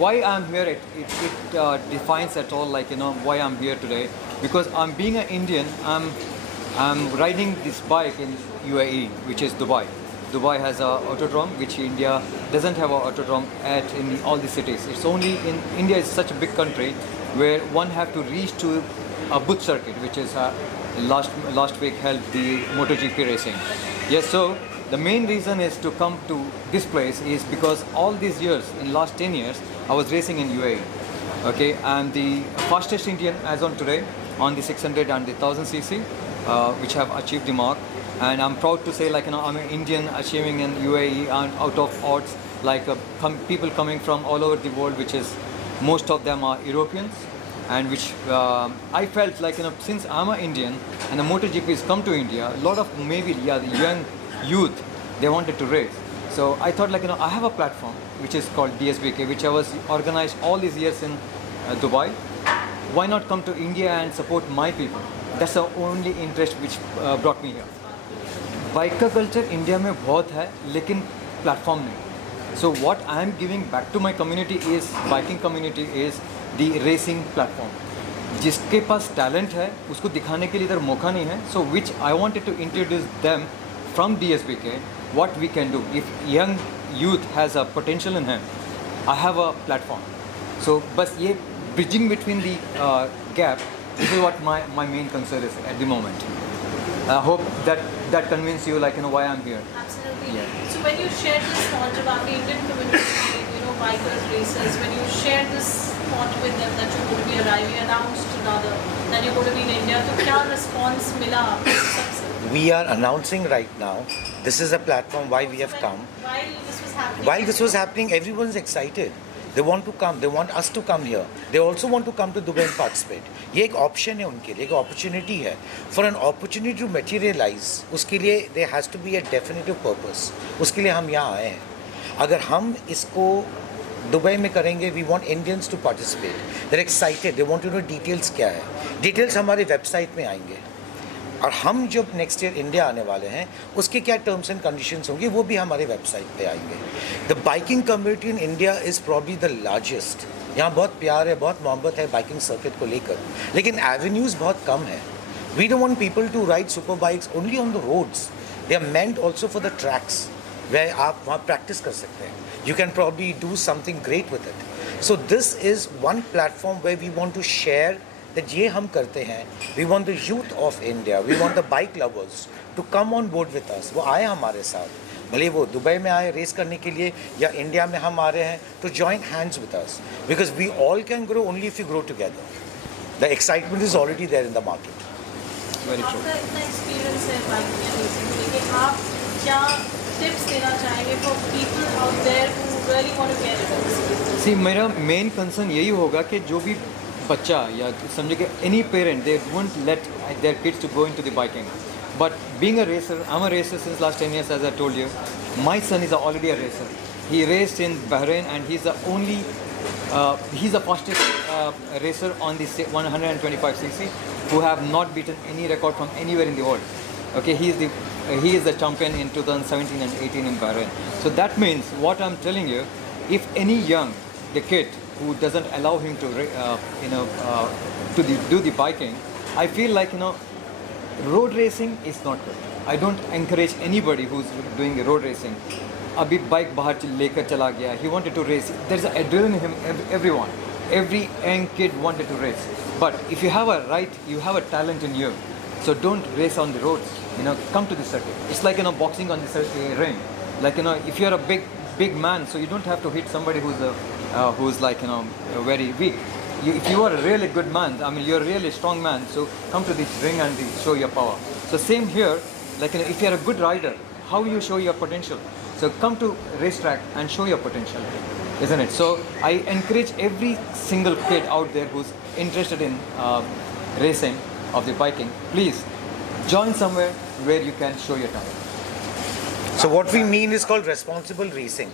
why I'm here, it defines at all, like, why I'm here today. Because I'm being an Indian, I'm riding this bike in UAE, which is Dubai. Dubai has a autodrome, which India doesn't have an autodrome in all the cities. It's only in India is such a big country where one have to reach to a boot circuit, which is last week held the MotoGP racing. Yes, so the main reason is to come to this place is because all these years, in last 10 years, I was racing in UAE. Okay, I'm the fastest Indian as on today on the 600 and the 1000 cc, which have achieved the mark. And I'm proud to say, like, I'm an Indian achieving in UAE and out of odds, like people coming from all over the world, which is most of them are Europeans, and which I felt like, since I'm an Indian and the MotoGP has come to India, a lot of maybe the young youth, they wanted to race. So I thought, like, I have a platform which is called DSBK, which I was organized all these years in Dubai. Why not come to India and support my people? That's the only interest which brought me here. Bike का culture India में बहुत है, लेकिन platform नहीं. So what I am giving back to my community is, biking community is the racing platform. जिसके पास talent है उसको दिखाने के लिए इधर मौका नहीं है. So which I wanted to introduce them from DSBK what we can do if young youth has a potential in him. I have a platform. So बस ये bridging between the gap, this is what my main concern is at the moment. I hope that convinces you, like, why I'm here. Absolutely. Yeah. So when you shared this thought about the Indian community, bikers, racers, when you shared this thought with them that you're going to be arriving, announced rather that you're going to be in India, तो क्या response मिला आपको सबसे? We are announcing right now. This is a platform why we have come. While this was happening, everyone's excited. They want to come. They want us to come here. They also want to come to Dubai and participate. ये एक option है उनके लिए, एक opportunity है. For an opportunity to materialize, उसके लिए there has to be a definitive purpose. उसके लिए हम यहाँ आए हैं. अगर हम इसको दुबई में करेंगे, we want Indians to participate. They're excited. They want to know details क्या है. Details हमारे website में आएंगे. और हम जब नेक्स्ट ईयर इंडिया आने वाले हैं, उसके क्या टर्म्स एंड कंडीशंस होंगे, वो भी हमारे वेबसाइट पे आएंगे. The biking community in India is probably the largest. यहाँ बहुत प्यार है, बहुत मोहब्बत है बाइकिंग सर्किट को लेकर, लेकिन एवेन्यूज़ बहुत कम है. We don't want people to ride super bikes only on the roads. They are meant also for the tracks where आप वहाँ प्रैक्टिस कर सकते हैं. You can probably do something great with it. So this is one platform where we want to share that ये हम करते हैं. We want the youth of India, we want the bike lovers to come on board with us. वो आए हमारे साथ, भले वो दुबई में आए रेस करने के लिए या इंडिया में हम आ रहे हैं, तो join hands with us because we all can grow only if we grow together. The excitement is already there in the market. Very true. आपका इतना एक्सपीरियंस है बाइकिंग या रेसिंग को लेके, आप क्या टिप्स देना चाहेंगे for people out there who really want to get it? See, मेरा मेन कंसर्न यही होगा कि जो भी बच्चा या समझे कि any parent, they won't let their kids to go into the biking. But being a racer, I'm a racer since last 10 years, as I told you. My son is already a racer. He raced in Bahrain and he's the fastest racer on the 125cc who have not beaten any record from anywhere in the world. Okay, he is the champion in 2017 and 18 in Bahrain. So that means what I'm telling you, if any the kid who doesn't allow him to do the biking, I feel like, road racing is not good. I don't encourage anybody who's doing road racing. अभी bike बाहर लेकर चला गया, he wanted to race. There's an adrenaline in him. Every young kid wanted to race. But if you have you have a talent in you, so don't race on the roads. Come to the circuit. It's like, boxing on the ring. Like, if you're a big man, so you don't have to hit somebody who's like, very weak. If you are a really good man, I mean, you're a really strong man, so come to this ring and show your power. So same here, like, if you're a good rider, how you show your potential? So come to racetrack and show your potential, isn't it? So I encourage every single kid out there who's interested in racing of the biking, please join somewhere where you can show your talent. So what we mean is called responsible racing.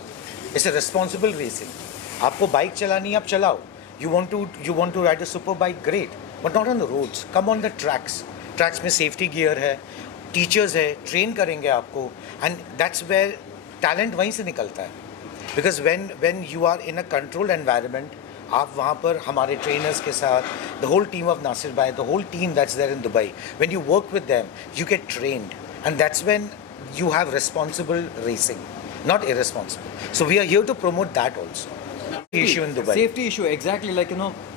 It's a responsible racing. आपको bike चलानी है, आप चलाओ. You want to ride a super bike, great, but not on the roads. Come on the tracks. Tracks में safety gear है, teachers है, train करेंगे आपको, and that's where talent वहीं से निकलता है. Because when you are in a controlled environment, आप वहाँ पर हमारे trainers के साथ, the whole team of Nasir Bhai, the whole team that's there in Dubai, when you work with them, you get trained, and that's when you have responsible racing, not irresponsible. So we are here to promote that also. Issue in Dubai. Safety issue exactly like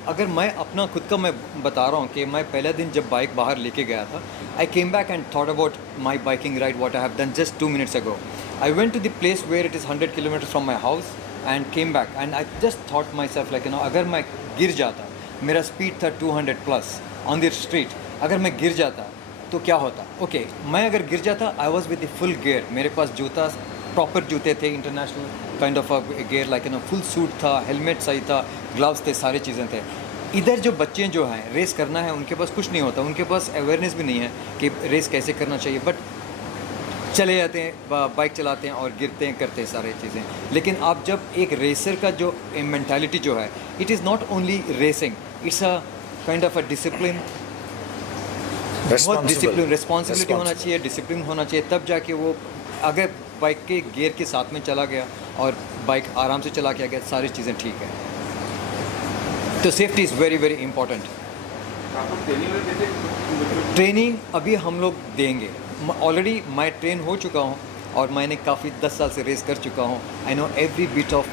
अगर मैं अपना खुद का मैं बता रहा हूँ कि मैं पहले दिन जब बाइक बाहर लेके गया था, I came back and thought about my biking ride what I have done just 2 minutes ago. I went to the place where it is 100 kilometers from my house and came back and I just thought myself like अगर मैं गिर जाता, मेरा speed था 200+ on the street, अगर मैं गिर जाता तो क्या होता. ओके मैं अगर गिर जाता, I was with the full gear, मेरे पास जूता प्रॉपर जूते थे, international kind of gear like full suit था, हेलमेट सही था, ग्लव्स थे, सारी चीज़ें थे. इधर जो बच्चे जो हैं रेस करना है, उनके पास कुछ नहीं होता, उनके पास अवेयरनेस भी नहीं है कि रेस कैसे करना चाहिए, बट चले जाते हैं, बाइक चलाते हैं और गिरते हैं, करते हैं सारी चीज़ें. लेकिन आप जब एक रेसर का जो मेंटालिटी जो है, it is not only racing, it's a kind of a discipline, बहुत डिसिप्लिन, रिस्पॉन्सिबिलिटी होना चाहिए, डिसिप्लिन होना चाहिए, तब जाके वो अगर बाइक के गियर के साथ में चला गया और बाइक आराम से चला के गया, सारी चीज़ें ठीक है. तो safety is very very important. Training अभी हम लोग देंगे. ऑलरेडी मैं ट्रेन हो चुका हूँ और मैंने काफ़ी 10 साल से रेस कर चुका हूँ. I know every bit of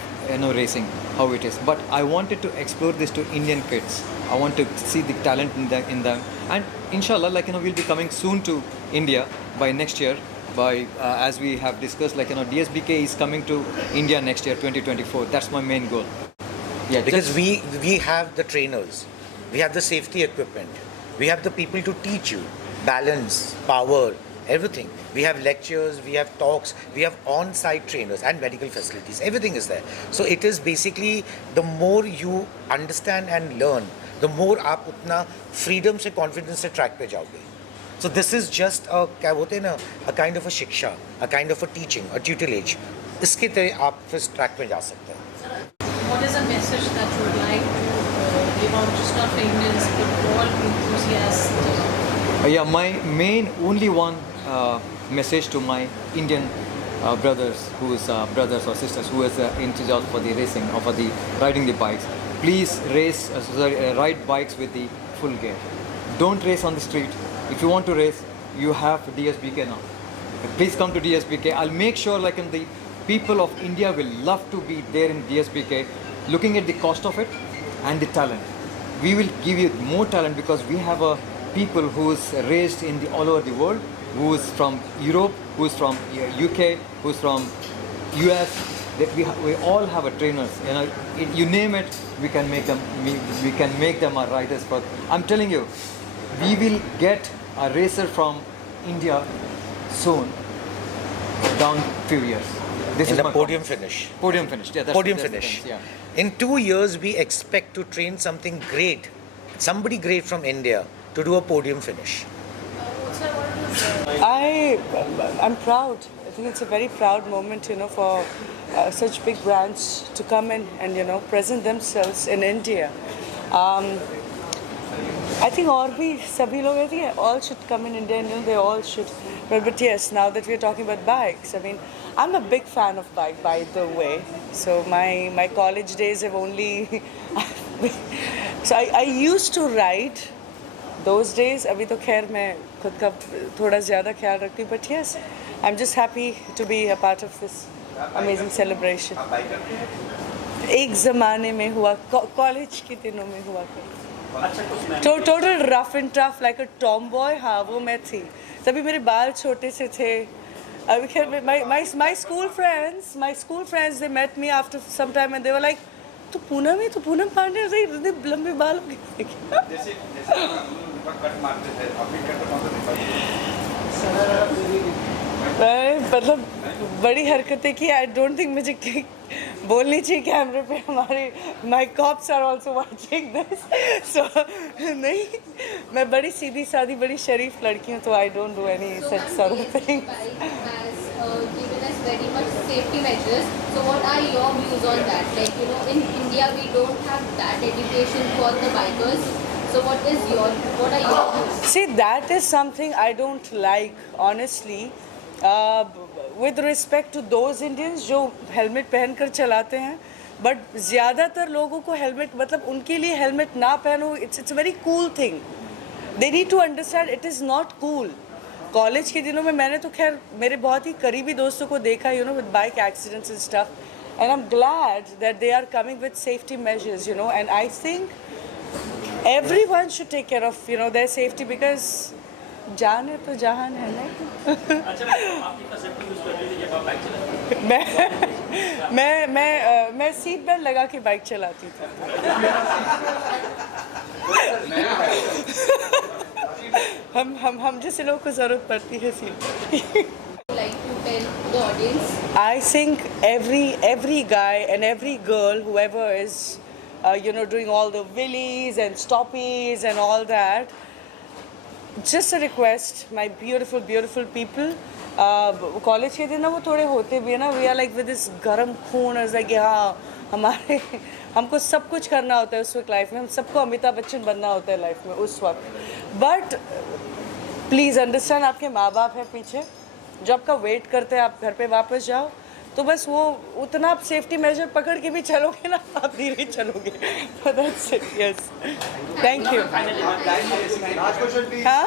racing how it is, but I wanted to explore this to Indian kids. I want to see the talent in them, and inshallah we'll be coming soon to India by next year, by as we have discussed, DSBK is coming to India next year 2024. That's my main goal. Yeah, because we have the trainers, we have the safety equipment, we have the people to teach you balance, power, everything. We have lectures, we have talks, we have on-site trainers and medical facilities. Everything is there. So it is basically, the more you understand and learn, the more आप उतना freedom से confidence से track पे जाओगे. So this is just a क्या बोलते हैं ना, a kind of a शिक्षा, a kind of a teaching, a tutelage. इसके तहत आप फिर track पे जा सकते हैं. What is a message that you would like to give out, just not for Indians but all enthusiasts? Yeah, my main only one message to my Indian brothers, who's brothers or sisters who is enthusiastic for the racing or for the riding the bikes. Please ride bikes with the full gear. Don't race on the street. If you want to race, you have DSBK now. Please come to DSBK. I'll make sure the people of India will love to be there in DSBK, looking at the cost of it and the talent. We will give you more talent because we have people who's raised in all over the world, who's from Europe, who's from UK, who's from US. That we all have a trainers. You name it, we can make them. We can make them our riders. But I'm telling you, we will get a racer from India soon. Down few years. This is a my podium finish. Podium finish. Yeah, that's Podium that's finish. The thing, yeah. In 2 years, we expect to train something great, somebody great from India to do a podium finish. I'm proud. I think it's a very proud moment, for such big brands to come in and present themselves in India. I think और भी सभी लोग, I think all should come in India and they all should. But yes, now that we're talking about bikes, I mean, I'm a big fan of bike, by the way. So my college days have only. So I used to ride. Those days, अभी तो खैर मैं खुद का थोड़ा ज़्यादा ख्याल रखती हूँ. But yes, I'm just happy to be a part of this amazing celebration. एक ज़माने में हुआ, कॉलेज के दिनों में हुआ करता. Total rough and tough like a tomboy, हाँ वो मैं थी. तभी मेरे बाल छोटे से थे. अभी खैर my school friends they met me after some time and they were like, तो पूनम है, तो पूनम पांडे से इतने लंबे बाल हो गए. मतलब बड़ी हरकतें की. आई डोंट थिंक मुझे बोलनी चाहिए कैमरे पे. हमारे my cops are also watching this. So नहीं, मैं बड़ी सीधी सादी बड़ी शरीफ लड़की हूँ, तो I don't do any such sort of things. Given us very much safety measures. So what are your views on that? In India we don't have that education for the bikers. So what are your views? See, that is something I don't like, honestly. with respect to those Indians जो helmet पहनकर चलाते हैं, but ज़्यादातर लोगों को helmet मतलब उनके लिए हेलमेट ना पहनो it's very cool thing. They need to understand it is not cool. College के दिनों में मैंने तो खैर मेरे बहुत ही करीबी दोस्तों को देखा with bike accidents and stuff, and I'm glad that they are coming with safety measures, and I think everyone should take care of their safety because जान है तो जहान है ना. मैं सीट बेल्ट लगा के बाइक चलाती थी. हम जैसे लोगों को जरूरत पड़ती है seat. Like to tell the audience? I think every guy and every girl, whoever is, doing all the wheelies and stoppies and all that, just a request, my beautiful, beautiful people. College के दिन ना वो थोड़े होते भी है ना, we are like with this गरम खून, ऐसा like हाँ हमको सब कुछ करना होता है उस वक्त लाइफ में, हम सबको अमिताभ बच्चन बनना होता है लाइफ में उस वक्त. बट प्लीज़ अंडरस्टैंड, आपके माँ बाप हैं पीछे जो आपका वेट करते हैं, आप घर पे वापस जाओ तो बस वो उतना आप सेफ्टी मेजर पकड़ के भी चलोगे ना, आप धीरे चलोगे. तो that's it. Yes, thank you. हाँ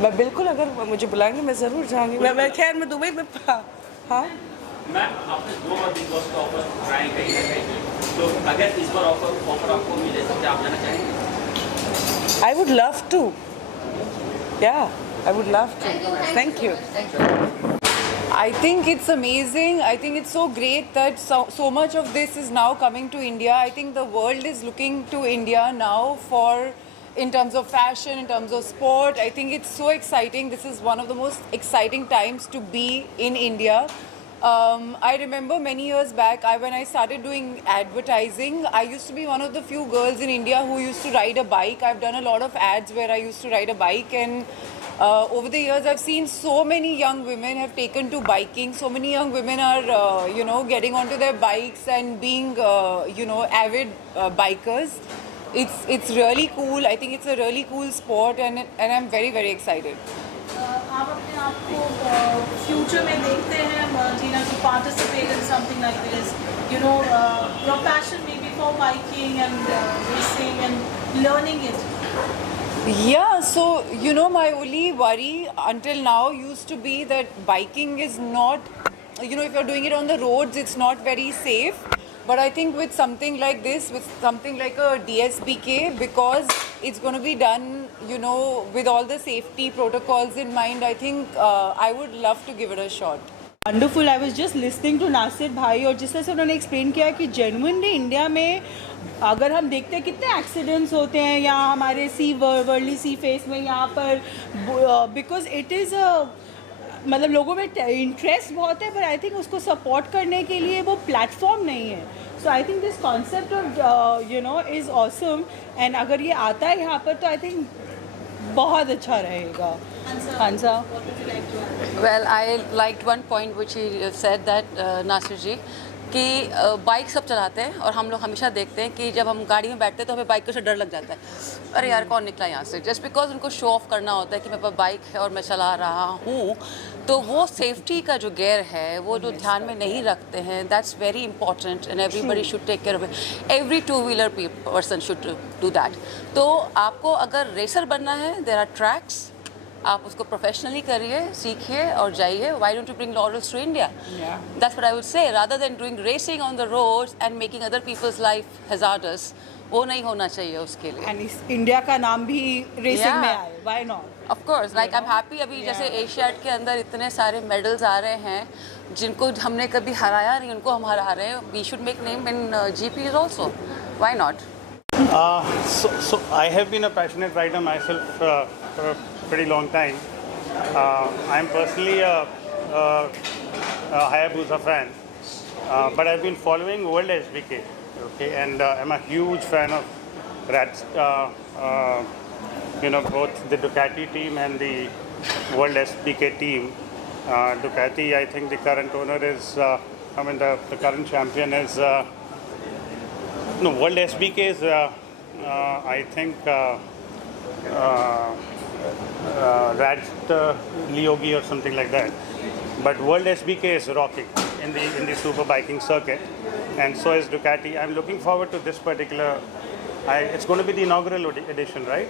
मैं बिल्कुल, अगर मुझे बुलाएंगे मैं ज़रूर जाऊँगी. मैं खैर मैं दुबई में. हाँ मैम, आपने 2 बार बिग बॉस का ऑफर ट्राई कहीं ना कहीं, तो अगर इस बार ऑफर आपको मिले तो क्या आप जाना चाहेंगे? I would love to. Yeah, I would love to. Thank you. I think it's amazing. I think it's so great that so much of this is now coming to India. I think the world is looking to India now in terms of fashion, in terms of sport. I think it's so exciting. This is one of the most exciting times to be in India. I remember many years back, when I started doing advertising, I used to be one of the few girls in India who used to ride a bike. I've done a lot of ads where I used to ride a bike, and over the years I've seen so many young women have taken to biking. So many young women are, getting onto their bikes and being, avid bikers. It's really cool. I think it's a really cool sport, and I'm very, very excited. आप अपने आप को future में देखते हैं जीना to participate in something like this, your passion maybe for biking and racing and learning it? Yeah, so my only worry until now used to be that biking is not, if you're doing it on the roads, it's not very safe. But I think with something like this, with something like a DSBK, because it's going to be done, with all the safety protocols in mind, I think I would love to give it a shot. Wonderful. I was just listening to Nasir भाई, और जिस तरह से उन्होंने explain किया कि genuinely India में अगर हम देखते हैं कितने एक्सीडेंट्स होते हैं यहाँ हमारे वर्ली सी फेस में यहाँ पर, बिकॉज इट इज़ मतलब लोगों में इंटरेस्ट बहुत है, पर आई थिंक उसको सपोर्ट करने के लिए वो प्लेटफॉर्म नहीं है. So I think this concept of is awesome, and अगर ये आता है यहाँ पर तो आई थिंक बहुत अच्छा रहेगा. Hansa, What would you like to add? Well, I liked one point which he said that Nasir ji कि बाइक सब चलाते हैं और हम लोग हमेशा देखते हैं कि जब हम गाड़ी में बैठते हैं तो हमें बाइक से डर लग जाता है, अरे यार कौन निकला यहाँ से, जस्ट बिकॉज उनको शो ऑफ करना होता है कि मेरे पास बाइक है और मैं चला रहा हूँ. तो वो सेफ्टी का जो गेयर है वो जो ध्यान में नहीं रखते हैं, that's very important and everybody should take care of it. Every 2-wheeler person should do that. तो आपको अगर रेसर बनना है, देयर आर ट्रैक्स, आप उसको प्रोफेशनली करिए, सीखिए और जाइए. Why don't you bring laurels to India? That's what I would say, rather than doing racing on the roads and making other people's life hazardous. वो नहीं होना चाहिए उसके लिए. एंड इंडिया का नाम भी रेसिंग में आए, why not? Of course, like I am happy. अभी जैसे एशियाड के अंदर इतने सारे मेडल्स आ रहे हैं जिनको हमने कभी हराया नहीं, उनको हम हरा रहे हैं. We should make name in GPs also. Why not? So I have been a passionate rider myself for a pretty long time. I'm personally a Hayabusa fan, but I've been following World SBK, okay, and I'm a huge fan of Rats, both the Ducati team and the World SBK team. Ducati, I think the current owner is, the current champion is, World SBK is, I think, Rad Liogi or something like that. but World SBK is rocking in the super biking circuit, and so is Ducati. I'm looking forward to this particular. It's going to be the inaugural edition, right?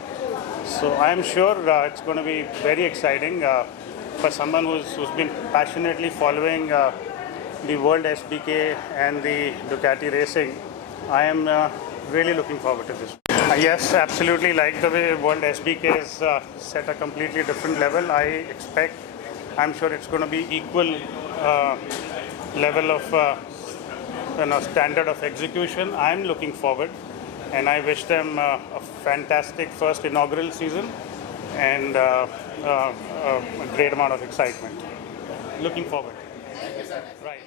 So I'm sure it's going to be very exciting for someone who's been passionately following the World SBK and the Ducati racing. I am really looking forward to this. Yes, absolutely. Like the way World SBK is set a completely different level. I'm sure it's going to be equal level of standard of execution. I'm looking forward, and I wish them a fantastic first inaugural season and a great amount of excitement. Looking forward. Right.